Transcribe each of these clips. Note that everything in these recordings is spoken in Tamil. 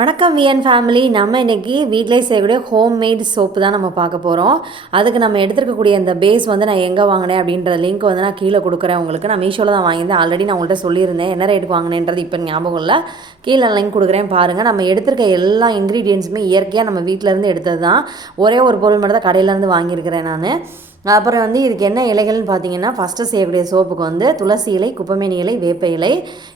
வணக்கம் விஎன் ஃபேமிலி. நம்ம இன்றைக்கி வீட்டிலே செய்யக்கூடிய ஹோம்மேட் சோப்பு தான் நம்ம பார்க்க போகிறோம். அதுக்கு நம்ம எடுத்துருக்கக்கூடிய இந்த பேஸ் வந்து நான் எங்கே வாங்கினேன் அப்படின்ற லிங்க் வந்து நான் கீழே கொடுக்குறேன் உங்களுக்கு. நான் மீஷோவில் தான் வாங்கியிருந்தேன். ஆல்ரெடி நான் உங்கள்கிட்ட சொல்லியிருந்தேன் என்ன ரேட்டுக்கு வாங்கினேன்றது இப்போ ஞாபகம் இல்லை. கீழே லிங்க் கொடுக்குறேன் பாருங்கள். நம்ம எடுத்துருக்க எல்லா இன்க்ரீடியன்ஸுமே இயற்கையாக நம்ம வீட்டிலேருந்து எடுத்தது தான். ஒரே ஒரு பொருள் மட்டும் தான் கடையிலேருந்து வாங்கியிருக்கிறேன் நான். அப்புறம் வந்து இதுக்கு என்ன இலைகள்னு பார்த்தீங்கன்னா, ஃபஸ்ட்டு செய்யக்கூடிய சோப்புக்கு வந்து துளசி இலை, குப்பைமேனி இலை, வேப்ப இலை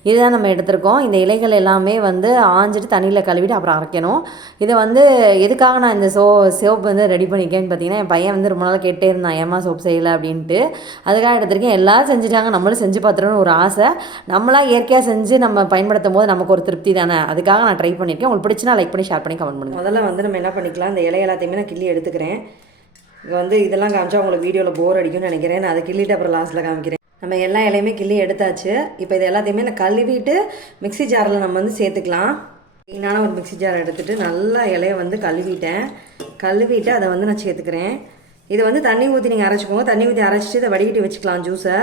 இதுதான் நம்ம எடுத்திருக்கோம். இந்த இலைகள் எல்லாமே வந்து ஆஞ்சிட்டு தண்ணியில் கழுவிட்டு அப்புறம் அரைக்கணும். இதை வந்து எதுக்காக நான் இந்த சோப்பு வந்து ரெடி பண்ணிக்கேன்னு பார்த்தீங்கன்னா, என் பையன் வந்து ரொம்ப நாள் கேட்டே இருந்தான் ஏமா சோப் செய்யலை அப்படின்ட்டு. அதுக்காக எடுத்திருக்கேன். எல்லோரும் செஞ்சுட்டாங்க, நம்மளும் செஞ்சு பார்த்துருன்னு ஒரு ஆசை. நம்மளாம் இயற்கையாக செஞ்சு நம்ம பயன்படுத்தும் போது நமக்கு ஒரு திருப்தி தானே. அதுக்காக நான் ட்ரை பண்ணியிருக்கேன். உங்களுக்கு பிடிச்சினா லைக் பண்ணி ஷேர் பண்ணி கமெண்ட் பண்ணுங்கள். முதல்ல வந்து நம்ம என்ன பண்ணிக்கலாம், இந்த இலை எல்லாத்தையுமே நான் கிள்ளி எடுத்துக்கிறேன். இங்கே வந்து இதெல்லாம் காமிச்சா உங்களுக்கு வீடியோவில் போர் அடிக்கும்னு நினைக்கிறேன். நான் அதை கிள்ளிட்டு அப்புறம் லாஸ்ட்டில் காமிக்கிறேன். நம்ம எல்லா இலையுமே கிள்ளி எடுத்தாச்சு. இப்போ இது எல்லாத்தையுமே நான் கழுவிட்டு மிக்ஸி ஜாரில் நம்ம வந்து சேர்த்துக்கலாம். க்ளீனான ஒரு மிக்ஸி ஜார் எடுத்துகிட்டு நல்லா இலையை வந்து கழுவிட்டு அதை வந்து நான் சேர்த்துக்கிறேன். இதை வந்து தண்ணி ஊற்றி நீங்கள் அரைச்சிக்கோங்க. தண்ணி ஊற்றி அரைச்சிட்டு இதை வடிகட்டி வச்சுக்கலாம் ஜூஸை.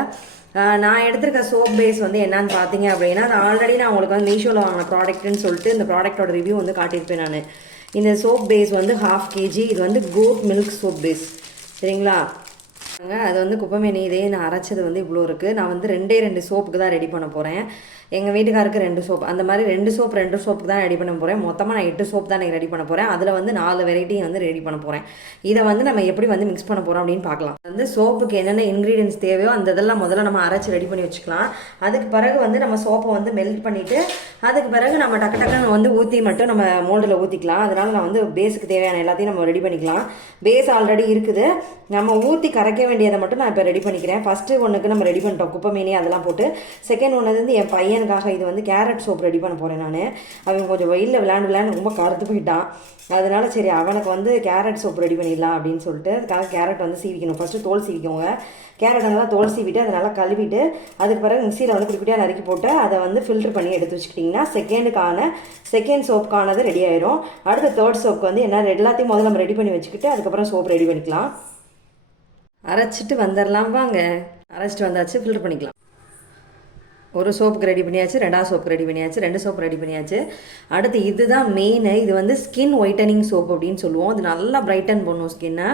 நான் எடுத்திருக்க சோப் பேஸ் வந்து என்னன்னு பார்த்தீங்க அப்படின்னா, அது ஆல்ரெடி நான் உங்களுக்கு வந்து மீஷோவில் வாங்கின ப்ராடக்ட்டுன்னு சொல்லிட்டு இந்த ப்ராடக்டோட ரிவ்யூ வந்து காட்டியிருப்பேன் நான். இந்த சோப் பேஸ் வந்து 1/2 kg. இது வந்து கோட் மில்க் சோப் பேஸ், சரிங்களா? அது வந்து குப்பைமேனி இதே நான் அரைச்சது வந்து இவ்வளோ இருக்குது. நான் வந்து 2 சோப்புக்கு தான் ரெடி பண்ண போகிறேன். எங்கள் வீட்டுக்காருக்கு 2 சோப், அந்த மாதிரி 2 சோப்புக்கு தான் ரெடி பண்ண போகிறேன். மொத்தமாக நான் 8 சோப் தான் எனக்கு ரெடி பண்ண போகிறேன். அதில் வந்து 4 வெரைட்டி வந்து ரெடி பண்ண போகிறேன். இதை வந்து நம்ம எப்படி வந்து மிக்ஸ் பண்ண போகிறோம் அப்படின்னு பார்க்கலாம். வந்து சோப்புக்கு என்னென்ன இன்க்ரீடியன்ஸ் தேவையோ அந்த இதெல்லாம் முதல்ல நம்ம அரைச்சி ரெடி பண்ணி வச்சுக்கலாம். அதுக்கு பிறகு வந்து நம்ம சோப்பை வந்து மெல்ட் பண்ணிவிட்டு அதுக்கு பிறகு நம்ம டக்குன்னு வந்து ஊற்றி மட்டும் நம்ம மோல்டில் ஊற்றிக்கலாம். அதனால் நான் வந்து பேஸுக்கு தேவையான எல்லாத்தையும் நம்ம ரெடி பண்ணிக்கலாம். பேஸ் ஆல்ரெடி இருக்குது, நம்ம ஊற்றி கரைக்க வேண்டியதை மட்டும் நான் இப்போ ரெடி பண்ணிக்கிறேன். ஃபஸ்ட்டு ஒன்றுக்கு நம்ம ரெடி பண்ணிட்டோம் குப்பைமேனி அதெல்லாம் போட்டு. செகண்ட் ஒன்று வந்து என் பையனுக்காக இது வந்து கேரட் சோப் ரெடி பண்ண போகிறேன் நான். அவன் கொஞ்சம் வெயிலில் விளையாண்டு ரொம்ப கருத்து போயிட்டான். அதனால சரி அவனுக்கு வந்து கேரட் சோப் ரெடி பண்ணிடலாம் அப்படின்னு சொல்லிட்டு அதுக்காக கேரட் வந்து சீவிக்கணும். ஃபஸ்ட்டு தோல் சீவிக்கோங்க. கேரட் நல்லா தோல் சீவிட்டு அதை நல்லா கழுவிட்டு அதுக்கு பிறகு மிக்சியில் வந்து குட்டிக்குட்டியாக நறுக்கி போட்டு அதை வந்து ஃபில்டர் பண்ணி எடுத்து வச்சுக்கிட்டிங்கன்னா செகண்ட் சோப்புக்கானது ரெடி ஆயிரும். அடுத்த தேர்ட் சோப்புக்கு வந்து என்ன எல்லாத்தையும் முதல்ல நம்ம ரெடி பண்ணி வச்சுக்கிட்டு அதுக்கப்புறம் சோப் ரெடி பண்ணிக்கலாம். அரைச்சிட்டு வந்துடலாம் வாங்க. அரைச்சிட்டு வந்தாச்சு, ஃபில்டர் பண்ணிக்கலாம். ஒரு சோப்புக்கு ரெடி பண்ணியாச்சு, 2வது சோப்புக்கு ரெடி பண்ணியாச்சு, 2 சோப்பு ரெடி பண்ணியாச்சு. அடுத்து இதுதான் மெயின். இது வந்து ஸ்கின் ஒயிட்டனிங் சோப் அப்படின்னு சொல்லுவோம். இது நல்லா பிரைட்டன் பண்ணும் ஸ்கின்னை.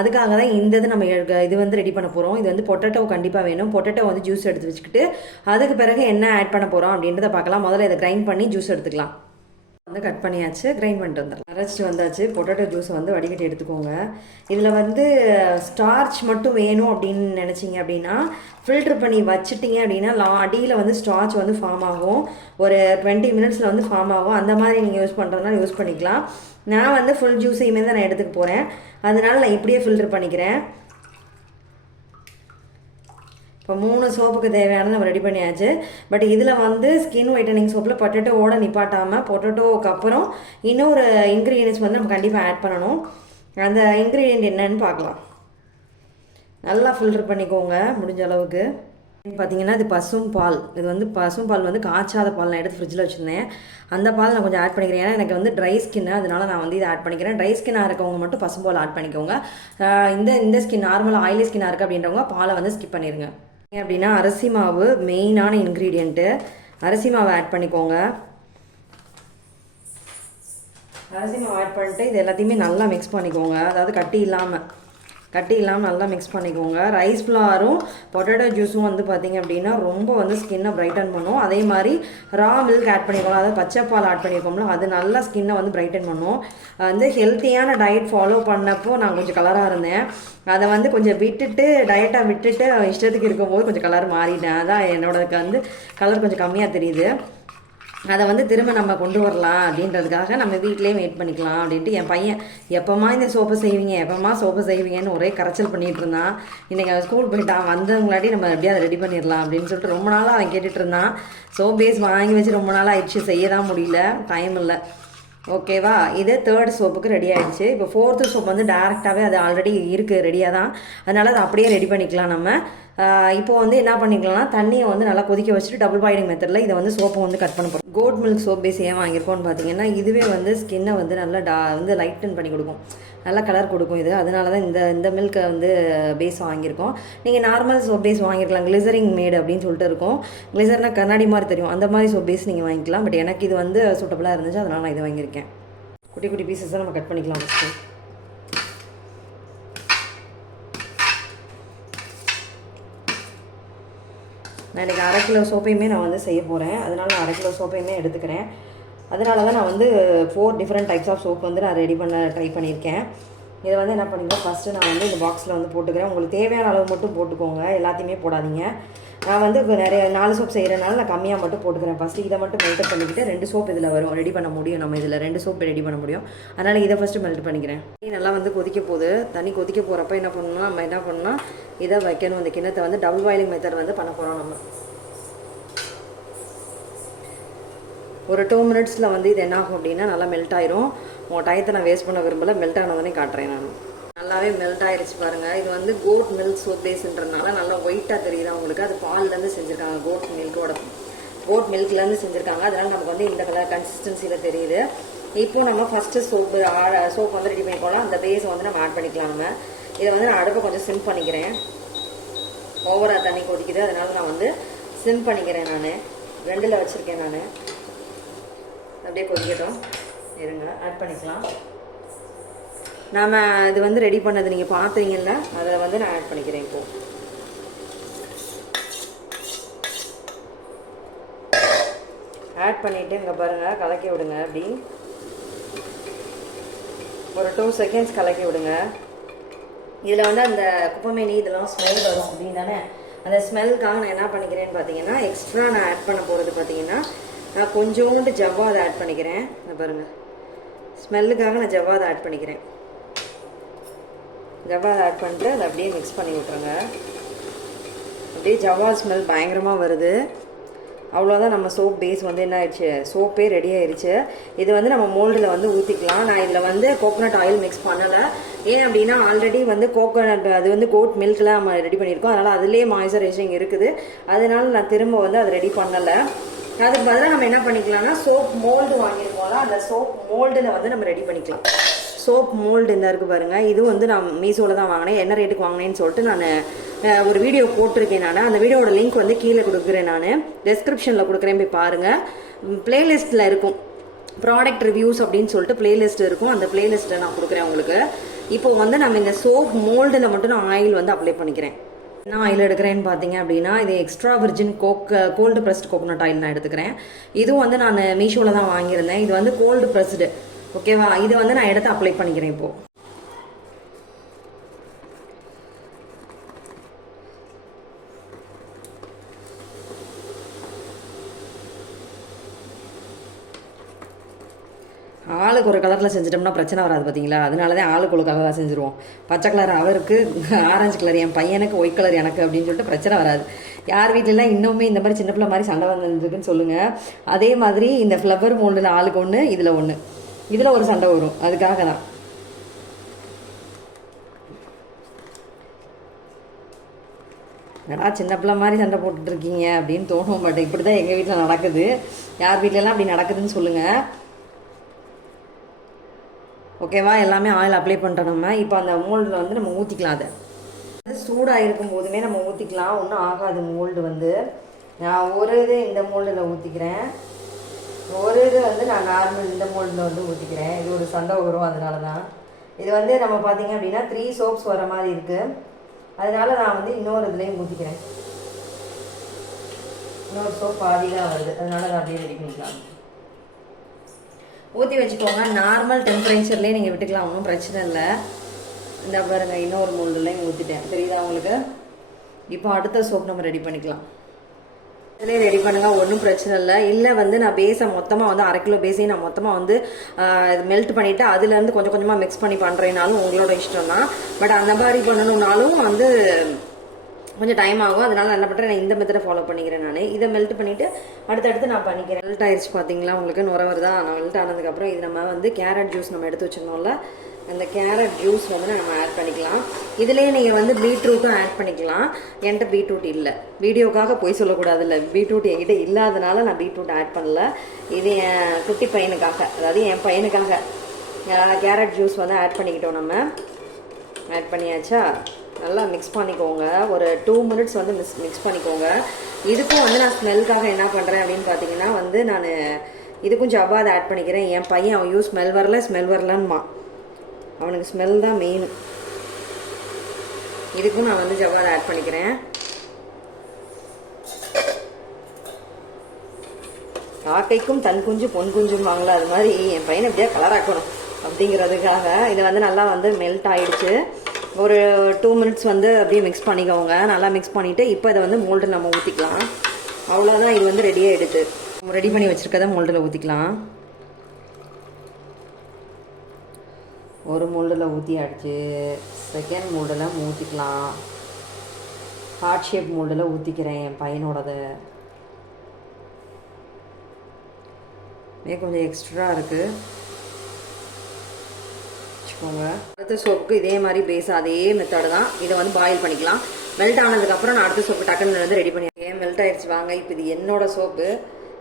அதுக்காக தான் இந்த இது நம்ம இது வந்து ரெடி பண்ண போகிறோம். இது வந்து பொட்டேட்டோ கண்டிப்பாக வேணும். பொட்டேட்டோ வந்து ஜூஸ் எடுத்து வச்சுக்கிட்டு அதுக்கு பிறகு என்ன ஆட் பண்ண போகிறோம் அப்படின்றத பார்க்கலாம். முதல்ல இதை கிரைண்ட் பண்ணி ஜூஸ் எடுத்துக்கலாம். வந்து கட் பண்ணியாச்சு, கிரைண்ட் பண்ணிட்டு வந்துடலாம். அரைச்சிட்டு வந்தாச்சு. பொட்டேட்டோ ஜூஸை வந்து வடிகட்டி எடுத்துக்கோங்க. இதில் வந்து ஸ்டார்ச் மட்டும் வேணும் அப்படின்னு நினச்சிங்க அப்படின்னா ஃபில்ட்ரு பண்ணி வச்சுட்டிங்க அப்படின்னா அடியில் வந்து ஸ்டார்ச் வந்து ஃபார்ம் ஆகும். ஒரு 20 மினிட்ஸில் வந்து ஃபார்ம் ஆகும். அந்த மாதிரி நீங்கள் யூஸ் பண்ணுறதுனால யூஸ் பண்ணிக்கலாம். நான் வந்து ஃபுல் ஜூஸையுமே தான் நான் எடுத்துக்க போகிறேன். அதனால நான் இப்படியே ஃபில்ட்ரு பண்ணிக்கிறேன். இப்போ 3 சோப்புக்கு தேவையானது நம்ம ரெடி பண்ணியாச்சு. பட் இதில் வந்து ஸ்கின் ஒயிட்டனிங் சோப்பில் பொட்டேட்டோவோட நிப்பாட்டாமல் பொட்டேட்டோவுக்கு அப்புறம் இன்னொரு இன்க்ரீடியன்ஸ் வந்து நம்ம கண்டிப்பாக ஆட் பண்ணணும். அந்த இன்க்ரீடியன்ட் என்னன்னு பார்க்கலாம். நல்லா ஃபில்டர் பண்ணிக்கோங்க முடிஞ்ச அளவுக்கு. பார்த்தீங்கன்னா இது பசும்பால். இது வந்து பசும்பால் வந்து காய்ச்சாத பால் நான் எடுத்து ஃப்ரிட்ஜில் வச்சுருந்தேன். அந்த பால் நான் கொஞ்சம் ஆட் பண்ணிக்கிறேன். ஏன்னா எனக்கு வந்து ட்ரை ஸ்கின்னு, அதனால நான் வந்து இதை ஆட் பண்ணிக்கிறேன். ட்ரை ஸ்கின்னாக இருக்கவங்க மட்டும் பசும்பால் ஆட் பண்ணிக்கோங்க. இந்த ஸ்கின் நார்மலாக ஆயிலி ஸ்கின்னாக இருக்குது அப்படின்றவங்க பாலை வந்து ஸ்கிப் பண்ணிடுங்க. அப்படின்னா அரிசி மாவு மெயினான இன்க்ரீடியண்ட்டு. அரிசி மாவு ஆட் பண்ணிக்கோங்க. அரிசி மாவு ஆட் பண்ணிட்டு இது எல்லாத்தையுமே நல்லா மிக்ஸ் பண்ணிக்கோங்க. அதாவது கட்டி இல்லாமல் நல்லா மிக்ஸ் பண்ணிக்கோங்க. ரைஸ் ஃப்ளாரும் பொட்டேட்டோ ஜூஸும் வந்து பார்த்திங்க அப்படின்னா ரொம்ப வந்து ஸ்கின்னை பிரைட்டன் பண்ணும். அதே மாதிரி ரா மில்க் ஆட் பண்ணிக்கோங்க. அதாவது பச்சைப்பால் ஆட் பண்ணியிருக்கோம்ல, அது நல்லா ஸ்கின்னை வந்து பிரைட்டன் பண்ணும். வந்து ஹெல்த்தியான டயட் ஃபாலோ பண்ணப்போ நான் கொஞ்சம் கலராக இருந்தேன். அதை வந்து கொஞ்சம் டயட்டை விட்டுட்டு இஷ்டத்துக்கு இருக்கும்போது கொஞ்சம் கலர் மாறிட்டேன். அதான் என்னோட வந்து கலர் கொஞ்சம் கம்மியாக தெரியுது. அதை வந்து திரும்ப நம்ம கொண்டு வரலாம் அப்படின்றதுக்காக நம்ம வீட்டிலே வெயிட் பண்ணிக்கலாம் அப்படின்ட்டு என் பையன் எப்போம்மா இந்த சோப்பு செய்வீங்கன்னு ஒரே கரைச்சல் பண்ணிகிட்டு இருந்தான். இன்றைக்கி அவன் ஸ்கூல் போயிட்டான். வந்தவங்களாட்டி நம்ம எப்படியா அதை ரெடி பண்ணிடலாம் அப்படின்னு சொல்லிட்டு ரொம்ப நாளாக அவன் கேட்டுட்டு இருந்தான். சோப் பேஸ் வாங்கி வச்சு ரொம்ப நாளாக ஆயிடுச்சு, செய்ய தான் முடியல, டைம் இல்லை. ஓகேவா, இது 3rd சோப்புக்கு ரெடி ஆகிடுச்சு. இப்போ 4th சோப் வந்து டேரெக்டாகவே அது ஆல்ரெடி இருக்குது, ரெடியாக தான். அதனால் அதை அப்படியே ரெடி பண்ணிக்கலாம் நம்ம. இப்போ வந்து என்ன பண்ணிக்கலாம்னா தண்ணியை வந்து நல்லா கொதிக்க வச்சுட்டு டபுள் பாயிலிங் மெத்தடில் இதை வந்து சோப்பை வந்து கட் பண்ண போகிறோம். கோட் மில்க் சோப் பேஸ் ஏன் வாங்கியிருக்கோன்னு பார்த்தீங்கன்னா இதுவே வந்து ஸ்கின்னை வந்து நல்லா வந்து லைட்டன் பண்ணி கொடுக்கும், நல்லா கலர் கொடுக்கும். இது அதனால தான் இந்த மில்கை வந்து பேஸ் வாங்கியிருக்கோம். நீங்கள் நார்மல் சோப் பேஸ் வாங்கியிருக்கலாம், கிளிசரிங் மேடு அப்படின்னு சொல்லிட்டு இருக்கும். கிளிசர்னா கண்ணாடி மாதிரி தெரியும், அந்த மாதிரி சோப் பேஸ் நீங்கள் வாங்கிக்கலாம். பட் எனக்கு இது வந்து சூட்டபுளாக இருந்துச்சு, அதனால் நான் இதை வாங்கியிருக்கேன். குட்டி குட்டி பீசஸாக நம்ம கட் பண்ணிக்கலாம் ஃபஸ்ட்டு. நான் இன்றைக்கி 1/2 கிலோ சோப்பையுமே நான் வந்து செய்ய போகிறேன், அதனால் நான் 1/2 கிலோ சோப்பையுமே எடுத்துக்கிறேன். அதனால தான் நான் வந்து 4 டிஃப்ரெண்ட் டைப்ஸ் ஆஃப் சோப் வந்து நான் ரெடி பண்ண ட்ரை பண்ணியிருக்கேன். இதை வந்து என்ன பண்ணிக்கிறேன், ஃபஸ்ட்டு நான் வந்து இந்த பாக்ஸில் வந்து போட்டுக்கிறேன். உங்களுக்கு தேவையான அளவு மட்டும் போட்டுக்கோங்க, எல்லாத்தையுமே போடாதீங்க. நான் வந்து இப்போ நிறைய 4 சோப் செய்கிறனால நான் கம்மியாக மட்டும் போட்டுக்கிறேன். ஃபஸ்ட்டு இதை மட்டும் மெல்ட் பண்ணிக்கிட்டு 2 சோப் இதில் வரும், ரெடி பண்ண முடியும். நம்ம இதில் 2 சோப் ரெடி பண்ண முடியும். அதனால் இதை ஃபஸ்ட்டு மெல்ட் பண்ணிக்கிறேன். தண்ணி நல்லா வந்து கொதிக்க போகுது. தண்ணி கொதிக்க போகிறப்ப என்ன பண்ணணும்னா நம்ம என்ன பண்ணணும்னா இதை வைக்கணும். இந்த கிண்ணத்தை வந்து டபுள் பாயிலிங் மெத்தட் வந்து பண்ண போகிறோம். நம்ம ஒரு 2 மினிட்ஸில் வந்து இது என்ன ஆகும் அப்படின்னா நல்லா மெல்ட் ஆயிரும். உங்கள் டயத்தை நான் வேஸ்ட் பண்ண விரும்பல, மெல்ட் ஆனதுனே காட்டுறேன். நான் நல்லாவே மெல்ட் ஆயிடுச்சு பாருங்கள். இது வந்து கோட் மில்க் சோப் பேஸ்ன்றதுனால நல்லா ஒயிட்டாக தெரியுது உங்களுக்கு. அது பால்லேருந்து செஞ்சுருக்காங்க, கோட் மில்க்லேருந்து செஞ்சுருக்காங்க. அதனால் நமக்கு வந்து இந்த கலர் கன்சிஸ்டன்சியில் தெரியுது. இப்போ நம்ம ஃபஸ்ட்டு சோப் வந்து ரெடி பண்ணிக்கலாம். அந்த பேஸை வந்து நம்ம ஆட் பண்ணிக்கலாம். நம்ம இதை வந்து நான் அடுப்பை கொஞ்சம் சிம் பண்ணிக்கிறேன். ஓவராக தண்ணி கொதிக்குது, அதனால நான் வந்து சிம் பண்ணிக்கிறேன். நான் 2ல் வச்சுருக்கேன். நான் அப்படியே கொதிக்கட்டும், இருங்க, ஆட் பண்ணிக்கலாம். நாம் இது வந்து ரெடி பண்ணது நீங்கள் பார்த்தீங்கல்ல, அதில் வந்து நான் ஆட் பண்ணிக்கிறேன். இப்போது ஆட் பண்ணிவிட்டு இங்கே பாருங்கள், கலக்கி விடுங்க. அப்படி ஒரு 2 செகண்ட்ஸ் கலக்கி விடுங்க. இதில் வந்து அந்த குப்பைமேனி இதெல்லாம் ஸ்மெல் வரும் அப்படின்னு தானே, அந்த ஸ்மெல்லுக்காக நான் என்ன பண்ணிக்கிறேன்னு பார்த்தீங்கன்னா எக்ஸ்ட்ரா நான் ஆட் பண்ண போகிறது பார்த்தீங்கன்னா நான் கொஞ்சோண்டு ஜவ்வாது ஆட் பண்ணிக்கிறேன். பாருங்கள், ஸ்மெல்லுக்காக நான் ஜவ்வாது ஆட் பண்ணிக்கிறேன். ஜவ்வாது ஆட் பண்ணிட்டு அதை அப்படியே மிக்ஸ் பண்ணி விட்ருங்க. அப்படியே ஜவ்வாது ஸ்மெல் பயங்கரமாக வருது. அவ்வளோதான், நம்ம சோப் பேஸ் வந்து என்ன ஆயிடுச்சு, சோப்பே ரெடி ஆயிடுச்சு. இது வந்து நம்ம மோல்டில் வந்து ஊற்றிக்கலாம். நான் இதில் வந்து கோகோனட் ஆயில் மிக்ஸ் பண்ணலை. ஏன் அப்படின்னா ஆல்ரெடி வந்து கோகோனட் அது வந்து கோட் மில்க்லாம் நம்ம ரெடி பண்ணியிருக்கோம், அதனால் அதுலேயே மாய்ஸ்சரைசிங் இருக்குது. அதனால நான் திரும்ப வந்து அதை ரெடி பண்ணலை. அதுக்கு பதிலாக நம்ம என்ன பண்ணிக்கலாம்னா சோப் மோல்டு வாங்கியிருக்கோம்ல, அந்த சோப் மோல்டில் வந்து நம்ம ரெடி பண்ணிக்கலாம். சோப் மோல்டு இந்த இருக்குது பாருங்கள். இது வந்து நான் மீஷோவில் தான் வாங்கினேன். என்ன ரேட்டுக்கு வாங்கினேன்னு சொல்லிட்டு நான் ஒரு வீடியோ போட்டிருக்கேன். நான் அந்த வீடியோட லிங்க் வந்து கீழே கொடுக்குறேன், நான் டெஸ்கிரிப்ஷனில் கொடுக்குறேன், போய் பாருங்கள். பிளேலிஸ்ட்டில் இருக்கும், ப்ராடக்ட் ரிவ்யூஸ் அப்படின்னு சொல்லிட்டு பிளேலிஸ்ட் இருக்கும். அந்த பிளேலிஸ்ட்டில் நான் கொடுக்குறேன் உங்களுக்கு. இப்போ வந்து நம்ம இந்த சோப் மோல்டில் மட்டும் நான் ஆயில் வந்து அப்ளை பண்ணிக்கிறேன். என்ன ஆயில் எடுக்கிறேன்னு பார்த்தீங்க அப்படின்னா இது extra virgin cold pressed coconut oil நான் எடுத்துக்கிறேன். இதுவும் வந்து நான் மீஷோவில் தான் வாங்கியிருந்தேன். இது வந்து கோல்டு ப்ரெஸ்டு, ஓகேவா? இதை வந்து நான் எடுத்து அப்ளை பண்ணிக்கிறேன். இப்போது ஆளுக்கு ஒரு கலரில் செஞ்சிட்டோம்னா பிரச்சனை வராது பார்த்தீங்களா? அதனால தான் ஆளுக்கு ஒரு கலராக செஞ்சுருவோம். பச்சை கலர் அவருக்கு, ஆரஞ்சு கலர் என் பையனுக்கு, ஒயிட் கலர் எனக்கு அப்படின்னு சொல்லிட்டு பிரச்சனை வராது. யார் வீட்டிலலாம் இன்னுமே இந்த மாதிரி சின்ன பிள்ளை மாதிரி சண்டை வந்துருக்குன்னு சொல்லுங்கள். அதே மாதிரி இந்த ஃப்ளவர் மோல்டில் ஆளுக்கு ஒன்று, இதில் ஒன்று, இதில் ஒரு சண்டை வரும். அதுக்காக தான். ஏன்னா சின்ன பிள்ளை மாதிரி சண்டை போட்டுட்ருக்கீங்க அப்படின்னு தோணும். பட் இப்படி தான் எங்கள் வீட்டில் நடக்குது. யார் வீட்டிலலாம் அப்படி நடக்குதுன்னு சொல்லுங்கள், ஓகேவா? எல்லாமே ஆயில் அப்ளை பண்ணுறோம் நம்ம. இப்போ அந்த மோல்டில் வந்து நம்ம ஊற்றிக்கலாம். அதை சூடாக இருக்கும் போதுமே நம்ம ஊற்றிக்கலாம், ஒன்றும் ஆகாது. மோல்டு வந்து நான் ஒரு இது இந்த மோல்டில் ஊற்றிக்கிறேன், ஒரு இது வந்து நான் நார்மல் இந்த மோல்டில் வந்து ஊற்றிக்கிறேன். இது ஒரு சண்டை வரும், அதனால தான். இது வந்து நம்ம பார்த்திங்க அப்படின்னா 3 சோப்ஸ் வர மாதிரி இருக்குது. அதனால நான் வந்து இன்னொரு இதுலேயும் ஊற்றிக்கிறேன். இன்னொரு சோப் பாதி தான் வருது, அதனால அதை அப்படியே ரெடி பண்ணிக்கலாம். ஊற்றி வச்சுக்கோங்க. நார்மல் டெம்பரேச்சர்லேயே நீங்கள் விட்டுக்கலாம், ஒன்றும் பிரச்சனை இல்லை. இந்த பாருங்கள், இன்னொரு மோல்டுலையும் ஊற்றிட்டேன், தெரியுதா உங்களுக்கு? இப்போ அடுத்த சோப் நம்ம ரெடி பண்ணிக்கலாம். இதுலேயே ரெடி பண்ணுங்கள், ஒன்றும் பிரச்சனை இல்லை. இல்லை வந்து நான் பேஸை மொத்தமாக வந்து 1/2 கிலோ பேஸையும் நான் மொத்தமாக வந்து மெல்ட் பண்ணிவிட்டு அதுலேருந்து கொஞ்சம் கொஞ்சமாக மிக்ஸ் பண்ணி பண்ணுறேனாலும் உங்களோட இஷ்டம் தான். பட் அந்த மாதிரி பண்ணணுன்னாலும் வந்து கொஞ்சம் டைம் ஆகும். அதனால் என்ன பண்ணுறேன், நான் இந்த மெத்தடை ஃபாலோ பண்ணிக்கிறேன். நான் இதை மெல்ட் பண்ணிவிட்டு அடுத்தடுத்து நான் பண்ணிக்கிறேன். மெல்ட் ஆயிடுச்சு பார்த்தீங்களா, உங்களுக்கு நுர வருதா? நான் மெல்ட் ஆனதுக்கப்புறம் இது நம்ம வந்து கேரட் ஜூஸ் நம்ம எடுத்து வச்சுக்கணும்ல, அந்த கேரட் ஜூஸ் வந்து நம்ம ஆட் பண்ணிக்கலாம். இதுலேயே நீங்கள் வந்து பீட்ரூட்டும் ஆட் பண்ணிக்கலாம். என்கிட்ட பீட்ரூட் இல்லை, வீடியோக்காக போய் சொல்லக்கூடாது, இல்லை பீட்ரூட் என்கிட்ட இல்லாதனால நான் பீட்ரூட் ஆட் பண்ணல. இது என் குட்டி பையனுக்காக, அதாவது என் பையனுக்காக கேரட் ஜூஸ் வந்து ஆட் பண்ணிக்கிட்டோம். நம்ம ஆட் பண்ணியாச்சா? நல்லா மிக்ஸ் பண்ணிக்கோங்க. ஒரு 2 minutes வந்து மிக்ஸ் பண்ணிக்கோங்க. இதுக்கும் வந்து நான் ஸ்மெல்லுக்காக என்ன பண்ணுறேன் அப்படின்னு பார்த்தீங்கன்னா வந்து நான் இதுக்கும் ஜவ்வாது ஆட் பண்ணிக்கிறேன். என் பையன் அவன் ஸ்மெல் வரலன்னுமா, அவனுக்கு ஸ்மெல் தான் மெயின். இதுக்கும் நான் வந்து ஜவ்வாது ஆட் பண்ணிக்கிறேன். காக்கைக்கும் தன் குஞ்சு பொன் குஞ்சும் வாங்கல, அது மாதிரி என் பையனை எப்படியா கலராக்கணும் அப்படிங்கிறதுக்காக இதை வந்து நல்லா வந்து மெல்ட் ஆகிடுச்சு. ஒரு 2 minutes வந்து அப்படியே மிக்ஸ் பண்ணிக்கோங்க. நல்லா மிக்ஸ் பண்ணிவிட்டு இப்போ இதை வந்து மோல்டில் நம்ம ஊற்றிக்கலாம். அவ்வளோதான், இது வந்து ரெடியாக எடுத்து ரெடி பண்ணி வச்சுருக்கதை மோல்டில் ஊற்றிக்கலாம். ஒரு மோல்டில் ஊற்றியாச்சு. செகண்ட் மோல்டில் ஊற்றிக்கலாம். ஹார்ட் ஷேப் மோல்டில் ஊற்றிக்கிறேன் என் பையனோடதை. கொஞ்சம் எக்ஸ்ட்ரா இருக்குது வச்சுக்கோங்க. அடுத்த சோப்புக்கு இதே மாதிரி பேஸ் அதே மெத்தடு தான். இதை வந்து பாயில் பண்ணிக்கலாம். மெல்ட் ஆனதுக்கப்புறம் நான் அடுத்த சோப்பு டக்குன்னு வந்து ரெடி பண்ணிடுறேன். மெல்ட் ஆயிடுச்சு வாங்க. இப்போ இது என்னோட சோப்பு.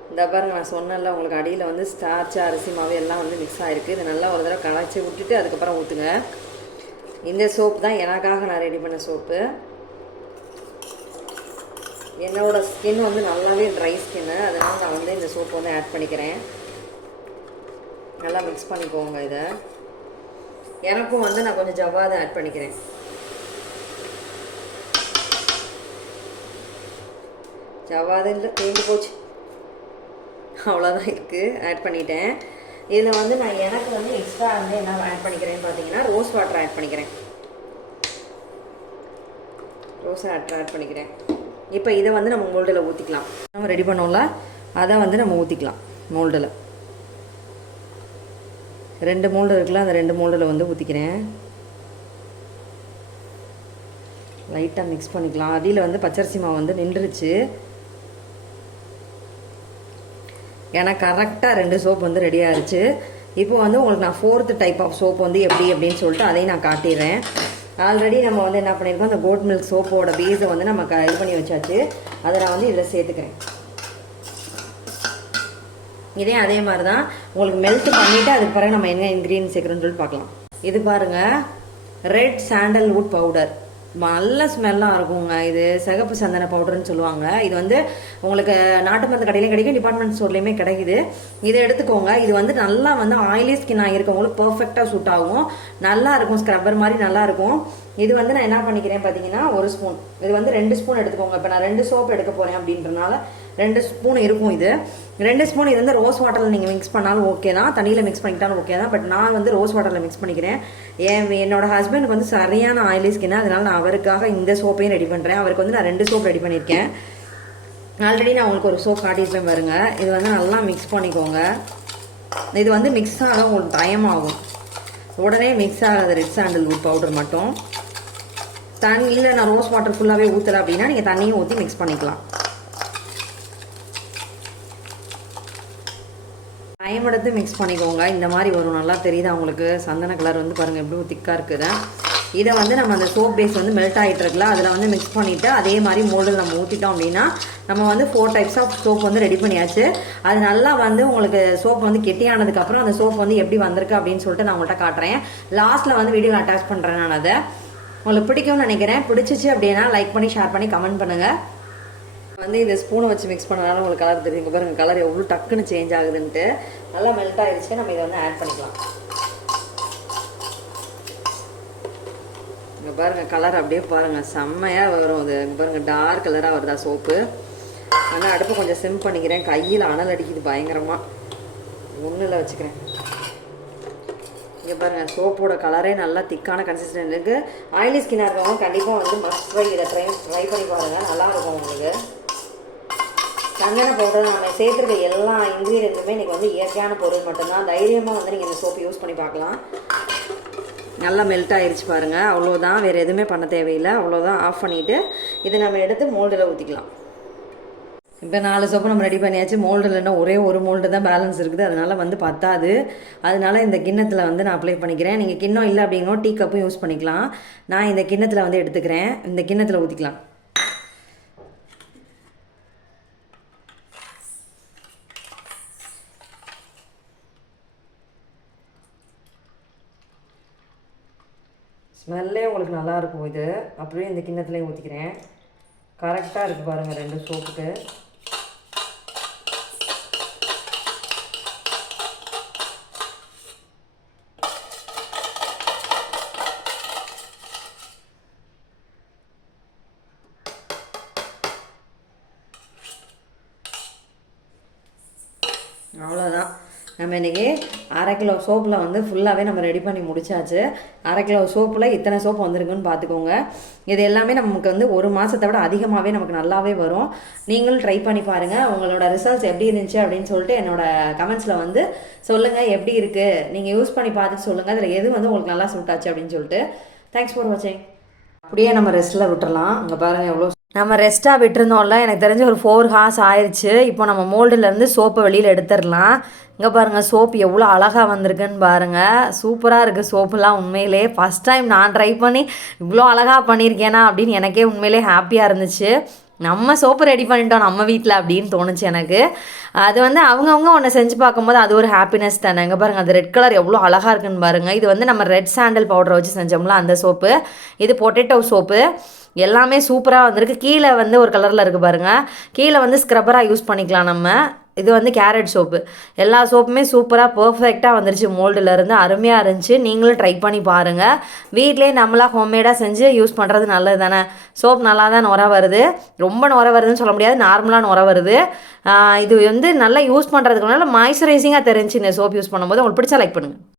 இந்த பாருங்க, நான் சொன்னேன்ல உங்களுக்கு அடியில் வந்து ஸ்டார்ச்சு அரிசி மாவு எல்லாம் வந்து மிக்ஸ் ஆகிருக்கு. இதை நல்லா ஒரு தடவை களைச்சி விட்டுட்டு அதுக்கப்புறம் ஊற்றுங்க. இந்த சோப்பு தான் எனக்காக நான் ரெடி பண்ண சோப்பு. என்னோட ஸ்கின் வந்து நல்லாவே ட்ரை ஸ்கின்னு, அதனால் நான் வந்து இந்த சோப்பு வந்து ஆட் பண்ணிக்கிறேன். நல்லா மிக்ஸ் பண்ணிக்கோங்க. இதை எனக்கும் வந்து நான் கொஞ்சம் ஜவ்வாது ஆட் பண்ணிக்கிறேன். ஜவ்வாது இல்லை, தேங்கி போச்சு, அவ்வளோதான் இருக்குது. ஆட் பண்ணிட்டேன். இதில் வந்து நான் எனக்கு வந்து எக்ஸ்ட்ரா வந்து என்ன ஆட் பண்ணிக்கிறேன்னு பார்த்தீங்கன்னா ரோஸ் வாட்டர் ஆட் பண்ணிக்கிறேன். ரோஸ் வாட்டர் ஆட் பண்ணிக்கிறேன். இப்போ இதை வந்து நம்ம மோல்டில் ஊற்றிக்கலாம். நம்ம ரெடி பண்ணோம்ல, அதை வந்து நம்ம ஊற்றிக்கலாம் மோல்டில். 2 மோல்டு இருக்குல்ல, அந்த 2 மோல்டில் வந்து ஊற்றிக்கிறேன். லைட்டாக மிக்ஸ் பண்ணிக்கலாம். அடியில் வந்து பச்சரிசி மாவு வந்து நின்றுச்சு. எனக்கு கரெக்டாக 2 சோப் வந்து ரெடி ஆகிடுச்சு. இப்போ வந்து உங்களுக்கு நான் 4th டைப் ஆஃப் சோப் வந்து எப்படி அப்படின்னு சொல்லிட்டு அதையும் நான் காட்டிடுறேன். ஆல்ரெடி நம்ம வந்து என்ன பண்ணியிருக்கோம், அந்த கோட் மில்க் சோப்போட பேஸை வந்து நம்ம இது பண்ணி வச்சாச்சு. அதை நான் வந்து இதில் சேர்த்துக்கிறேன். இதே அதே மாதிரி தான் உங்களுக்கு மெல்ட் பண்ணிவிட்டு அதுக்கு பிறகு நம்ம என்ன இன்க்ரீடியன்ட் சேர்க்குறோன்னு சொல்லிட்டு பார்க்கலாம். இது பாருங்கள், ரெட் சாண்டல்வுட் பவுடர். நல்ல ஸ்மெல்லாக இருக்குங்க. இது சிகப்பு சந்தன பவுடர்னு சொல்லுவாங்க. இது வந்து உங்களுக்கு நாட்டு மருந்து கடையிலையும் கிடைக்கும், டிபார்ட்மெண்ட் ஸ்டோர்லேயுமே கிடைக்குது. இதை எடுத்துக்கோங்க. இது வந்து நல்லா வந்து ஆயிலி ஸ்கின்னாக இருக்கவங்களுக்கு பர்ஃபெக்டாக சூட் ஆகும். நல்லா இருக்கும், ஸ்க்ரப்பர் மாதிரி நல்லா இருக்கும். இது வந்து நான் என்ன பண்ணிக்கிறேன் பார்த்தீங்கன்னா 1 ஸ்பூன். இது வந்து 2 ஸ்பூன் எடுத்துக்கோங்க. இப்போ நான் 2 சோப் எடுக்க போகிறேன் அப்படின்றனால 2 ஸ்பூன் இருக்கும். இது 2 ஸ்பூன். இது வந்து ரோஸ் வாட்டரில் நீங்கள் மிக்ஸ் பண்ணாலும் ஓகே தான், தண்ணியில் மிக்ஸ் பண்ணிக்கிட்டாலும் ஓகே தான். பட் நான் வந்து ரோஸ் வாட்டரில் மிக்ஸ் பண்ணிக்கிறேன். என்னோட ஹஸ்பண்ட் வந்து சரியான ஆயிலி ஸ்கின், அதனால நான் அவருக்காக இந்த சோப்பையும் ரெடி பண்ணுறேன். அவருக்கு வந்து நான் 2 சோப் ரெடி பண்ணியிருக்கேன். ஆல்ரெடி நான் உங்களுக்கு ஒரு சோப் காட்டியிருப்பேன் பாருங்க. இது வந்து நல்லா மிக்ஸ் பண்ணிக்கோங்க. இது வந்து மிக்ஸ் ஆக உங்களுக்கு டைம் ஆகும், உடனே மிக்ஸ் ஆகாது. ரெட் சாண்டல்வுட் பவுடர் மட்டும். தண்ணியில் நான் ரோஸ் வாட்டர் ஃபுல்லாகவே ஊற்றலை அப்படின்னா நீங்கள் தண்ணியும் ஊற்றி மிக்ஸ் பண்ணிக்கலாம். டைம் எடுத்து மிக்ஸ் பண்ணிக்கோங்க. இந்த மாதிரி வரும், நல்லா தெரியுது அவங்களுக்கு. சந்தன கலர் வந்து பாருங்கள் எப்படி திக்காக இருக்குது. இதை வந்து நம்ம அந்த சோப் பேஸ் வந்து மெல்ட் ஆகிட்டு இருக்குல்ல, அதில் வந்து மிக்ஸ் பண்ணிவிட்டு அதே மாதிரி மோல்டில் நம்ம ஊற்றிட்டோம் அப்படின்னா நம்ம வந்து 4 டைப்ஸ் ஆஃப் சோப் வந்து ரெடி பண்ணியாச்சு. அது நல்லா வந்து உங்களுக்கு சோப் வந்து கெட்டியானதுக்கப்புறம் அந்த சோப் வந்து எப்படி வந்திருக்கு அப்படின்னு சொல்லிட்டு நான் உங்கள்கிட்ட காட்டுறேன். லாஸ்ட்டில் வந்து வீடியோவில் அட்டாச் பண்ணுறேன் நான். அதை உங்களுக்கு பிடிக்கும்னு நினைக்கிறேன். பிடிச்சிச்சு அப்படின்னா லைக் பண்ணி ஷேர் பண்ணி கமெண்ட் பண்ணுங்கள். வந்து இந்த ஸ்பூனை வச்சு மிக்ஸ் பண்ணனால உங்களுக்கு கலர் தெரியுங்க பாருங்க. கலர் எவ்வளோ டக்குன்னு சேஞ்ச் ஆகுதுன்ட்டு. நல்லா மெல்ட் ஆகிடுச்சு. நம்ம இதை வந்து ஆட் பண்ணிக்கலாம். இங்கே பாருங்கள், கலர் அப்படியே பாருங்கள் செம்மையாக வரும். இது பாருங்கள் டார்க் கலராக வருதா சோப்பு. ஆனால் அடுப்பு கொஞ்சம் சிம் பண்ணிக்கிறேன். கையில் அனல் அடிக்குது பயங்கரமாக. ஒன்றில் வச்சுக்கிறேன். இங்கே பாருங்கள் சோப்போட கலரே நல்லா திக்கான கன்சிஸ்டன்ட் இருக்குது. ஆயிலி ஸ்கின்னாக இருக்கவங்க கண்டிப்பாக வந்து மஸ்ட் ட்ரை. இதை ட்ரை பண்ணி பாருங்கள், நல்லாயிருக்கும் உங்களுக்கு. சந்தன பவுடர் நம்ம சேர்த்துருக்க எல்லா இன்க்ரீடியன்ட்டுமே இன்றைக்கி வந்து இயற்கையான பொருள் மட்டும்தான். தைரியமாக வந்து நீங்கள் இந்த சோப்பு யூஸ் பண்ணி பார்க்கலாம். நல்லா மெல்ட் ஆகிடுச்சு பாருங்கள். அவ்வளோதான், வேறு எதுவுமே பண்ண தேவையில்லை. அவ்வளோதான், ஆஃப் பண்ணிவிட்டு இதை நம்ம எடுத்து மோல்டில் ஊற்றிக்கலாம். இப்போ 4 சோப்பு நம்ம ரெடி பண்ணியாச்சு. மோல்டு இல்லைன்னா ஒரே ஒரு மோல்டு தான் பேலன்ஸ் இருக்குது, அதனால் வந்து பத்தாது. அதனால் இந்த கிண்ணத்தில் வந்து நான் அப்ளை பண்ணிக்கிறேன். நீங்கள் கிண்ணம் இல்லை அப்படின்னா டீ கப்பும் யூஸ் பண்ணிக்கலாம். நான் இந்த கிண்ணத்தில் வந்து எடுத்துக்கிறேன். இந்த கிண்ணத்தில் ஊற்றிக்கலாம். ஸ்மெல்லே உங்களுக்கு நல்லாயிருக்கும் இது. அப்படியே இந்த கிண்ணத்துலேயும் ஊற்றிக்கிறேன். கரெக்டாக இருக்குது பாருங்கள் 2 சோப்புக்கு. அவ்வளோதான், நம்ம இன்றைக்கி 1/2 கிலோ சோப்பில் வந்து ஃபுல்லாகவே நம்ம ரெடி பண்ணி முடிச்சாச்சு. 1/2 கிலோ சோப்பில் இத்தனை சோப்பு வந்திருக்குன்னு பார்த்துக்கோங்க. இது எல்லாமே நமக்கு வந்து 1 மாதத்தை விட அதிகமாகவே நமக்கு நல்லாவே வரும். நீங்களும் ட்ரை பண்ணி பாருங்கள். உங்களோட ரிசல்ட்ஸ் எப்படி இருந்துச்சு அப்படின்னு சொல்லிட்டு என்னோடய கமெண்ட்ஸில் வந்து சொல்லுங்கள். எப்படி இருக்குது நீங்கள் யூஸ் பண்ணி பார்த்துட்டு சொல்லுங்கள். அதில் எது வந்து உங்களுக்கு நல்லா சூட் ஆச்சு அப்படின்னு சொல்லிட்டு. தேங்க்ஸ் ஃபார் வாட்சிங். அப்படியே நம்ம ரெஸ்ட்டில் விட்டுறலாம். இங்கே பாருங்கள் எவ்வளோ நம்ம ரெஸ்ட்டாக விட்டுருந்தோம்ல. எனக்கு தெரிஞ்ச ஒரு 4 ஹார்ஸ் ஆயிடுச்சு. இப்போ நம்ம மோல்டுலேருந்து சோப்பை வெளியில் எடுத்துடலாம். இங்கே பாருங்கள் சோப்பு எவ்வளோ அழகாக வந்திருக்குன்னு பாருங்கள். சூப்பராக இருக்குது சோப்புலாம். உண்மையிலே ஃபஸ்ட் டைம் நான் ட்ரை பண்ணி இவ்வளோ அழகாக பண்ணியிருக்கேனா அப்படின்னு எனக்கே உண்மையிலே ஹாப்பியாக இருந்துச்சு. நம்ம சோப்பு ரெடி பண்ணிட்டோம் நம்ம வீட்டில் அப்படின்னு தோணுச்சு எனக்கு. அது வந்து அவங்கவுங்க ஒன்று செஞ்சு பார்க்கும்போது அது ஒரு ஹாப்பினஸ் தானே. இங்கே பாருங்கள் அது ரெட் கலர் எவ்வளோ அழகாக இருக்குன்னு பாருங்கள். இது வந்து நம்ம ரெட் சாண்டல் பவுடரை வச்சு செஞ்சோம்ல அந்த சோப்பு. இது பொட்டேட்டோ சோப்பு. எல்லாமே சூப்பராக வந்திருக்கு. கீழே வந்து ஒரு கலரில் இருக்குது பாருங்கள். கீழே வந்து ஸ்க்ரப்பராக யூஸ் பண்ணிக்கலாம் நம்ம. இது வந்து கேரட் சோப்பு. எல்லா சோப்புமே சூப்பராக பர்ஃபெக்டாக வந்துருச்சு. மோல்டுலேருந்து அருமையாக இருந்துச்சு. நீங்களும் ட்ரை பண்ணி பாருங்கள். வீட்டிலே நம்மளாக ஹோம்மேடாக செஞ்சு யூஸ் பண்ணுறது நல்லது தானே. சோப் நல்லா தான் நுர வருது. ரொம்ப நுர வருதுன்னு சொல்ல முடியாது, நார்மலாக நுர வருது. இது வந்து நல்லா யூஸ் பண்ணுறதுக்கு நல்ல மாய்ஸ்சரைசிங்காக தெரிஞ்சு இந்த சோப் யூஸ் பண்ணும்போது. உங்களுக்கு பிடிச்சா லைக் பண்ணுங்கள்.